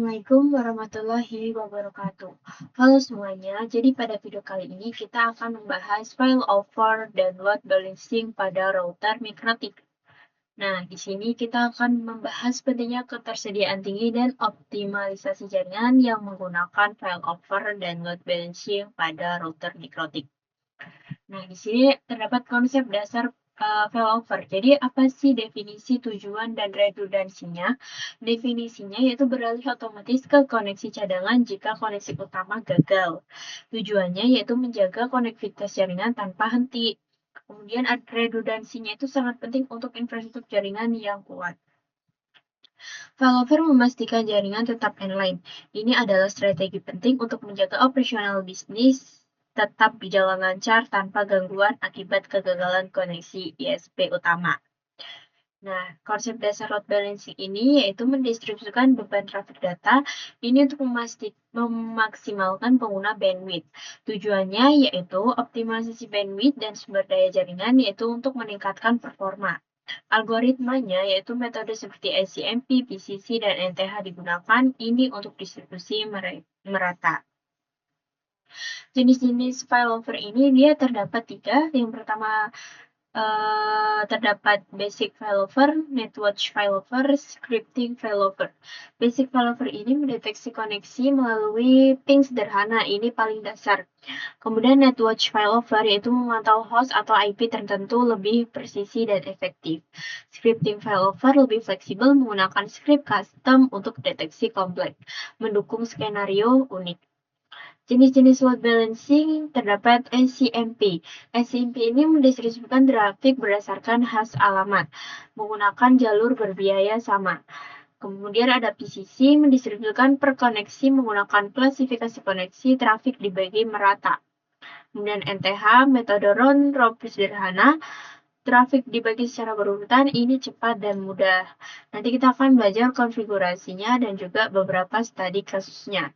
Assalamualaikum warahmatullahi wabarakatuh. Halo semuanya, jadi pada video kali ini kita akan membahas failover dan load balancing pada router mikrotik. Nah, di sini kita akan membahas pentingnya ketersediaan tinggi dan optimalisasi jaringan yang menggunakan failover dan load balancing pada router mikrotik. Nah, di sini terdapat konsep dasar failover. Jadi, apa sih definisi, tujuan, dan redundansinya? Definisinya yaitu beralih otomatis ke koneksi cadangan jika koneksi utama gagal. Tujuannya yaitu menjaga konektivitas jaringan tanpa henti. Kemudian redundansinya itu sangat penting untuk infrastruktur jaringan yang kuat. Failover memastikan jaringan tetap inline. Ini adalah strategi penting untuk menjaga operasional bisnis tetap berjalan lancar tanpa gangguan akibat kegagalan koneksi ISP utama. Nah, konsep dasar load balancing ini yaitu mendistribusikan beban trafik data ini untuk memaksimalkan pengguna bandwidth. Tujuannya yaitu optimalisasi bandwidth dan sumber daya jaringan yaitu untuk meningkatkan performa. Algoritmanya yaitu metode seperti ICMP, PCC, dan NTH digunakan ini untuk distribusi merata. Jenis-jenis failover ini dia terdapat 3. Yang pertama terdapat basic failover, network failover, scripting failover. Basic failover ini mendeteksi koneksi melalui ping sederhana, ini paling dasar. Kemudian network failover yaitu memantau host atau IP tertentu lebih presisi dan efektif. Scripting failover lebih fleksibel menggunakan script custom untuk deteksi kompleks, mendukung skenario unik. Jenis-jenis load balancing terdapat SCMP. SCMP ini mendistribusikan trafik berdasarkan hash alamat, menggunakan jalur berbiaya sama. Kemudian ada PCC, mendistribusikan per koneksi menggunakan klasifikasi koneksi trafik dibagi merata. Kemudian NTH, metode round robin sederhana, trafik dibagi secara berurutan, ini cepat dan mudah. Nanti kita akan belajar konfigurasinya dan juga beberapa studi kasusnya.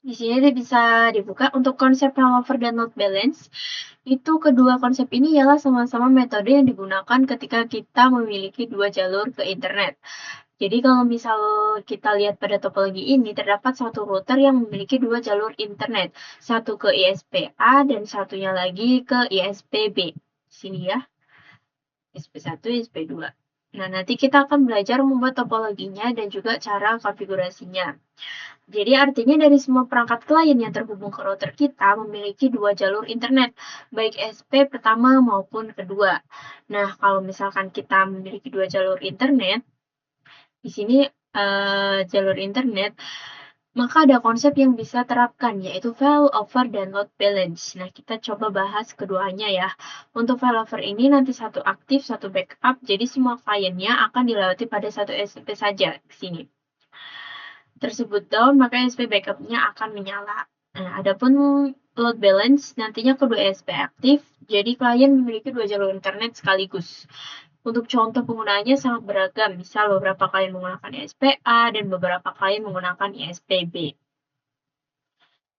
Di sini bisa dibuka untuk konsep failover dan load balance. Itu kedua konsep ini ialah sama-sama metode yang digunakan ketika kita memiliki 2 jalur ke internet. Jadi kalau misal kita lihat pada topologi ini, terdapat satu router yang memiliki 2 jalur internet. Satu ke ISP A dan satunya lagi ke ISP B. Sini ya, ISP1, ISP2. Nah, nanti kita akan belajar membuat topologinya dan juga cara konfigurasinya. Jadi artinya dari semua perangkat klien yang terhubung ke router kita memiliki 2 jalur internet, baik SP pertama maupun kedua. Nah, kalau misalkan kita memiliki 2 jalur internet, di sini jalur internet, maka ada konsep yang bisa terapkan, yaitu failover dan load balance. Nah, kita coba bahas keduanya ya. Untuk failover ini nanti satu aktif, satu backup, jadi semua kliennya akan dilewati pada satu SP saja di sini. Tersebut down, maka SP backup-nya akan menyala. Nah, adapun load balance nantinya kedua SP aktif, jadi klien memiliki 2 jalur internet sekaligus. Untuk contoh penggunaannya sangat beragam, misal beberapa klien menggunakan ISP A dan beberapa klien menggunakan ISP B.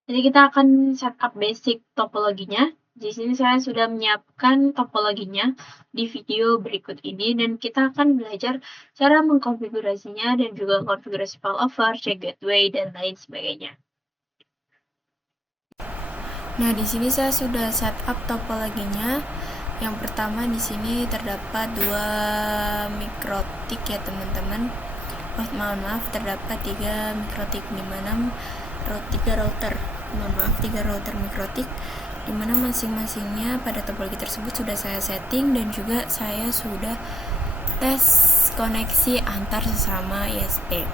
Jadi kita akan setup basic topologinya. Di sini saya sudah menyiapkan topologinya di video berikut ini dan kita akan belajar cara mengkonfigurasinya dan juga konfigurasi failover, check gateway, dan lain sebagainya. Nah, di sini saya sudah setup topologinya. Yang pertama di sini terdapat 2 mikrotik ya teman-teman. Maaf, terdapat 3 mikrotik di mana 3 router. Mohon maaf, 3 router mikrotik di mana masing-masingnya pada topologi tersebut sudah saya setting dan juga saya sudah tes koneksi antar sesama ISP.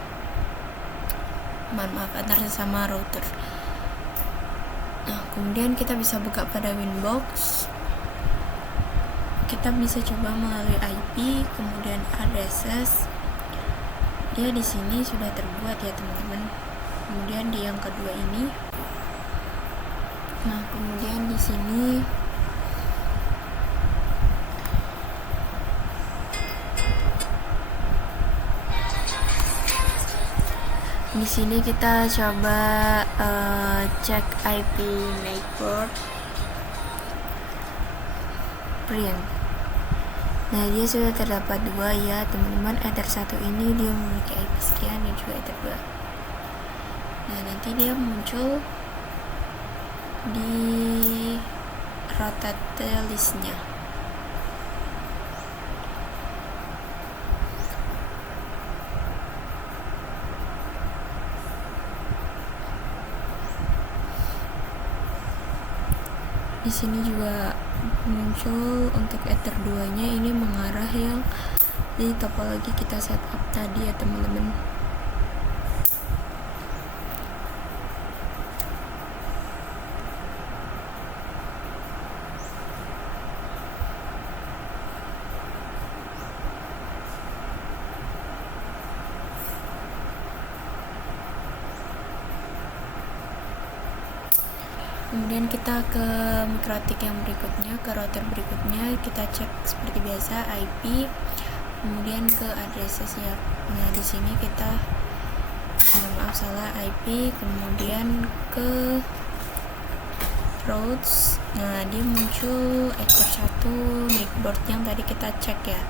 Mohon maaf, antar sesama router. Nah, kemudian kita bisa buka pada Winbox. Kita bisa coba melalui IP, kemudian addresses. Dia di sini sudah terbuat ya teman-teman. Kemudian di yang kedua ini. Nah, kemudian di sini kita coba cek IP network print. Nah, dia sudah terdapat 2 ya teman-teman. Ether 1 ini dia memiliki IP sekian dan juga Ether 2. Nah, nanti dia muncul di rotate listnya. Di sini juga muncul untuk ether 2-nya ini mengarah yang di topologi kita setup tadi ya teman-teman. Kemudian kita ke mikrotik yang berikutnya, ke router berikutnya, kita cek seperti biasa IP, kemudian ke addressesnya. Nah, di sini kita salah IP, kemudian ke routes. Nah, dia muncul ether 1 NIC yang tadi kita cek ya.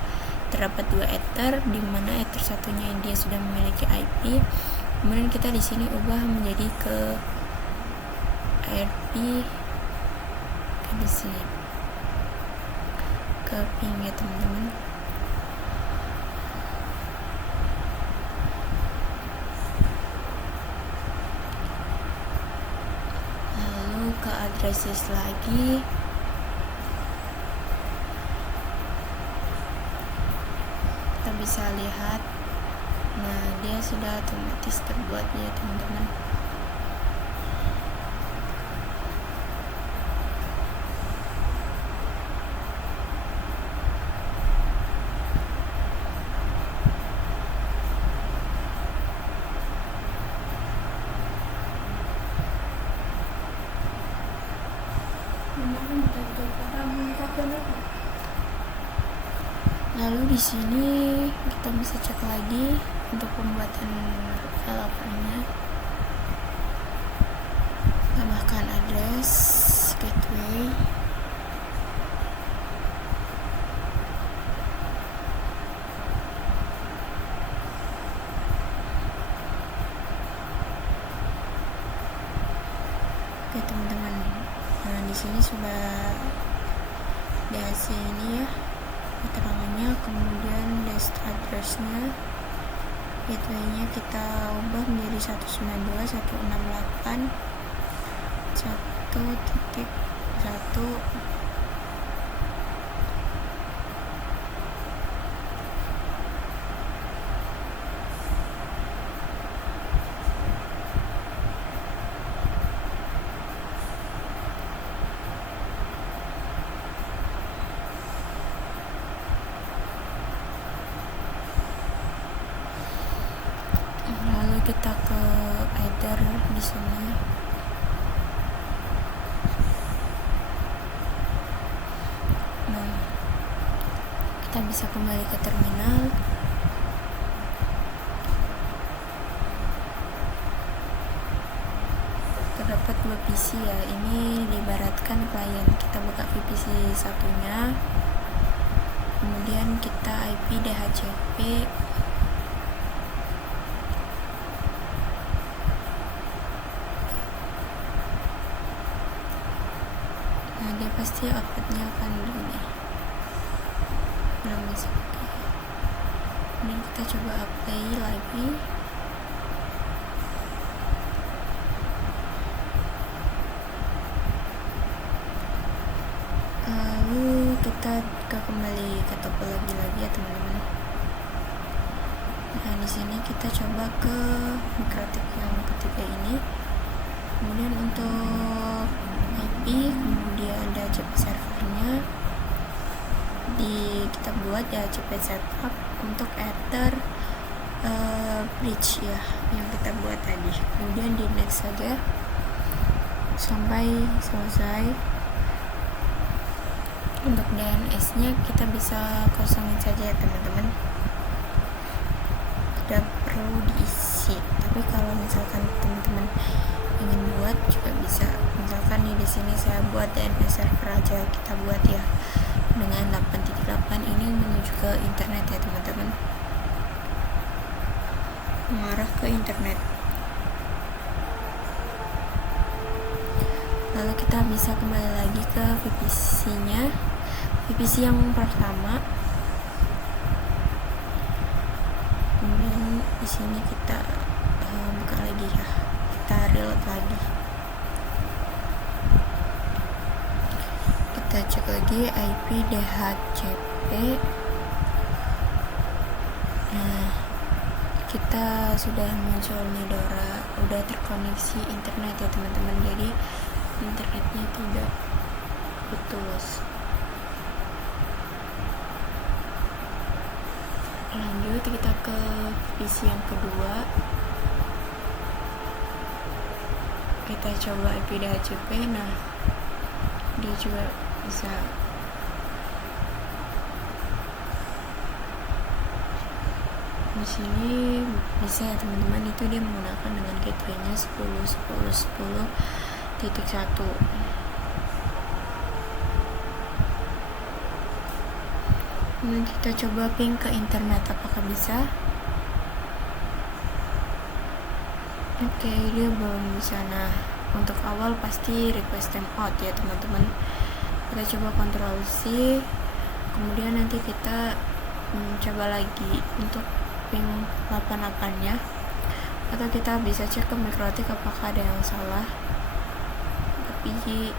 Terdapat 2 ether, di mana ether satunya dia sudah memiliki IP. Kemudian kita di sini ubah menjadi ke ARP ke di sini ke ping ya teman-teman. Lalu ke addresses lagi, kita bisa lihat, nah dia sudah otomatis terbuat ya teman-teman. Lalu di sini kita bisa cek lagi untuk pembuatan failovernya. Tambahkan address gateway. Oke teman-teman. Nah, di sini sudah DAC ini ya keterangannya, kemudian dest addressnya, gateway-nya kita ubah menjadi 192.168.1.1. Kita ke header di sini. Nah, kita bisa kembali ke terminal. Terdapat 2 PC ya. Ini diibaratkan klien. Kita buka VPC satunya. Kemudian kita IP DHCP. Dia pasti outputnya akan begini, belum bisa pakai. Kemudian kita coba apply lagi. Lalu kita kembali ke topologi lagi ya teman-teman. Nah, di sini kita coba ke mikrotik yang ketiga ini. Kemudian untuk IP, kemudian DHCP servernya kita buat DHCP setup untuk ether bridge ya yang kita buat tadi. Kemudian di next saja sampai selesai. Untuk DNS nya kita bisa kosongin saja ya teman-teman, tidak perlu diisi. Tapi kalau misalkan teman-teman ingin buat juga bisa. Misalkan nih di sini saya buat DNS server aja, kita buat ya dengan 8.8 ini menuju ke internet ya teman-teman, mengarah ke internet. Lalu kita bisa kembali lagi ke VPC-nya, VPC yang pertama. Kemudian di sini kita buka lagi ya, kita reload lagi. Kita cek lagi IP DHCP. Nah, kita sudah muncul nih Dora, udah terkoneksi internet ya teman-teman, jadi internetnya tidak putus. Lanjut kita ke PC yang kedua, kita coba IP DHCP. Nah, dia juga bisa di sini bisa ya teman-teman, itu dia menggunakan dengan gateway-nya 10.10.10.1. Kemudian kita coba ping ke internet, apakah bisa? Oke, dia belum bisa. Nah, untuk awal pasti request timeout ya teman-teman. Kita coba Ctrl C, kemudian nanti kita coba lagi untuk ping 88-nya, atau kita bisa cek ke mikrotik apakah ada yang salah, tapi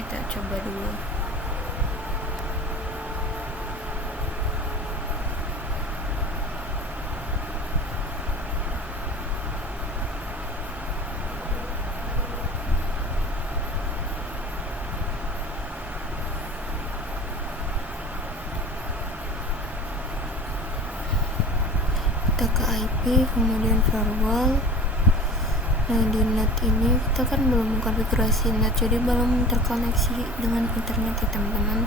kita coba dulu. Kita ke IP, kemudian firewall. Nah, di net ini kita kan belum mengkonfigurasi net, jadi belum terkoneksi dengan internet ya teman-teman.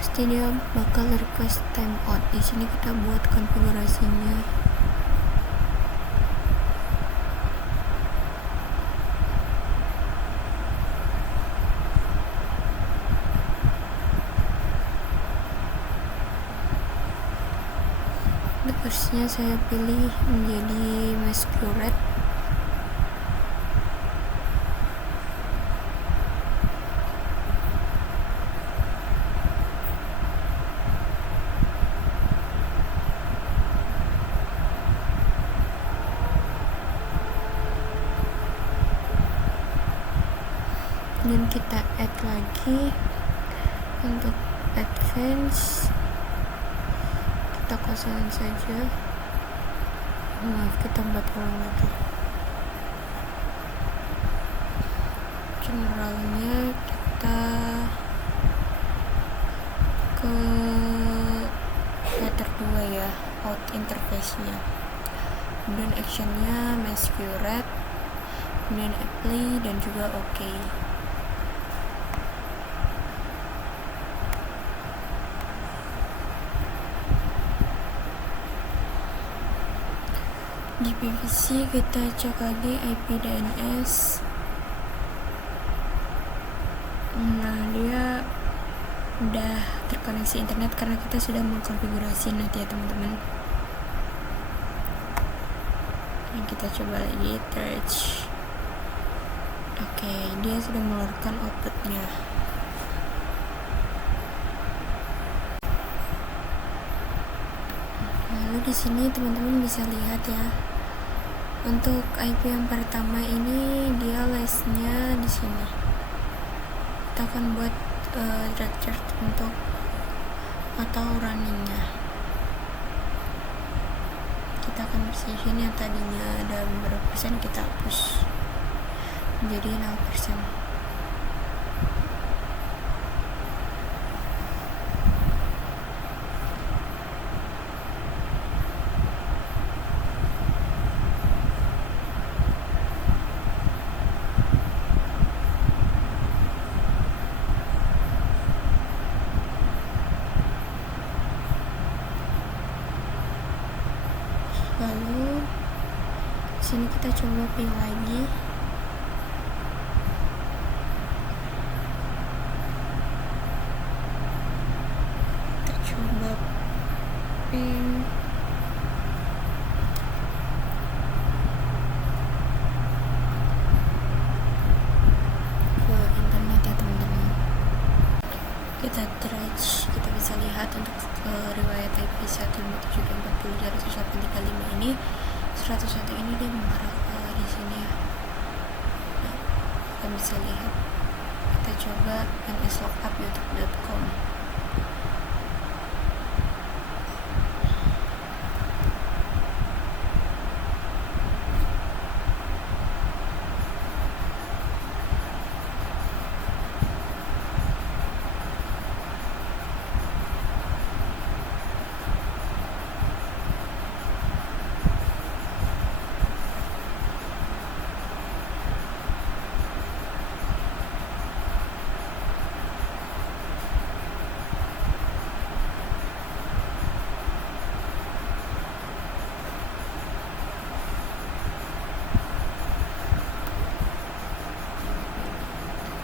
Pasti dia bakal request timeout. Di sini kita buat konfigurasinya. Versinya saya pilih menjadi Masquerade. Dan kita add lagi untuk advance, kita kosongin saja. Maaf, kita buat ulang lagi. Generalnya kita ke letter 2 ya, out interface-nya. Kemudian actionnya Masquerade, kemudian apply dan juga OK. Di PVC kita cek lagi IP DNS. Nah, dia udah terkoneksi internet karena kita sudah mengkonfigurasi net ya teman-teman. Nah, kita coba lagi search. Oke, dia sudah mengeluarkan outputnya. Lalu di sini teman-teman bisa lihat ya, untuk IP yang pertama ini dia listnya di sini. Kita akan buat structure untuk atau runningnya. Kita akan bersihin yang tadinya ada beberapa persen, kita hapus menjadi 0%. Lalu sini kita coba ping lagi. Kita coba ping. Ke bisa lihat. Kita coba nslookup.youtube.com.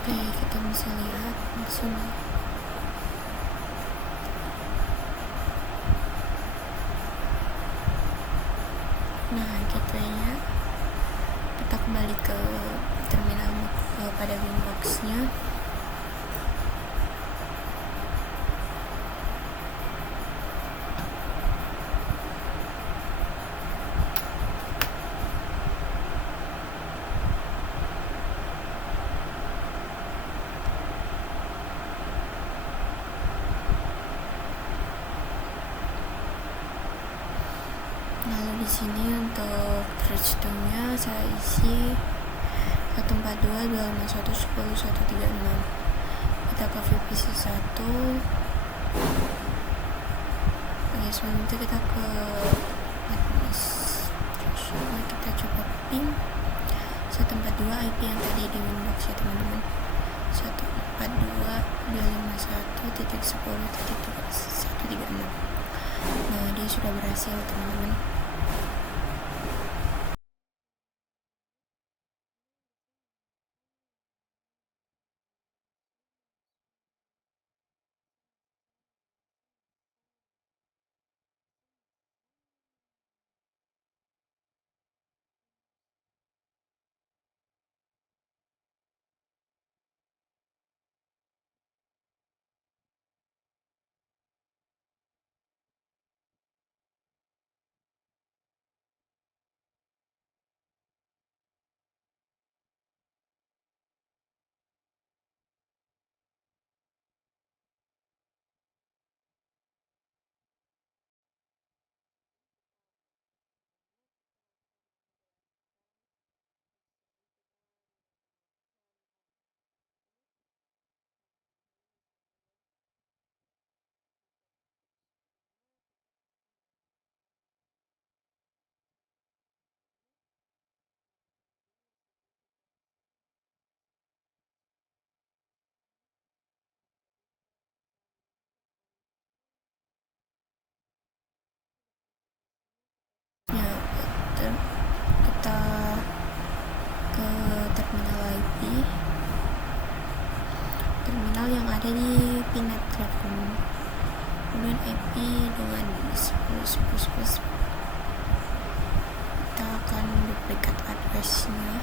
Oke, kita bisa lihat di sini. Nah, gitu ya. Kita kembali ke terminal pada Winbox-nya. Lalu di sini untuk registernya saya isi 142.251.10.136. Kita ke VPC 1. Oke, sebelum itu kita ke administration. Kita coba ping 142 IP yang tadi di Winbox ya teman-teman. 142.251.10.136. Nah, dia sudah berhasil teman-teman. Kita ke terminal IP, terminal yang ada di Pinet Telecom, kemudian IP dengan 10.10.10. Kita akan duplikat addressnya.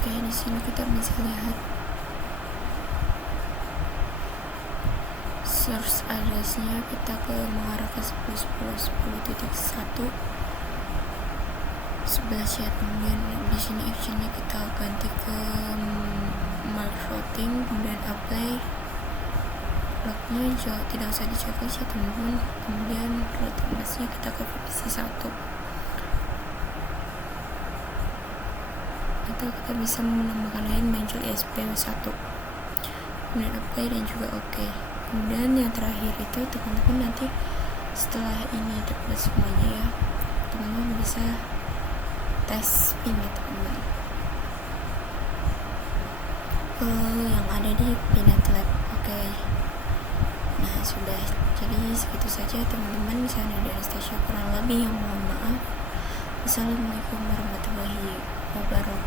Oke, di sini kita bisa lihat source address-nya. Kita mengarah ke 10.10.10.1 11 ya. Kemudian di sini actionnya kita ganti ke mark routing, kemudian apply. Lognya tidak usah dicek ya teman-teman. Kemudian routing mask-nya kita ke VPC 1. Atau kita bisa menambahkan lain muncul ESP1, kemudian apply dan juga oke. Kemudian yang terakhir itu teman-teman nanti setelah ini terbuat semuanya ya, teman-teman bisa tes ping ya teman-teman yang ada di Pinet Lab. Oke. Nah, sudah. Jadi segitu saja teman-teman. Saya dari Anastasia, kurang lebih yang mohon maaf. Assalamualaikum warahmatullahi wabarakatuh.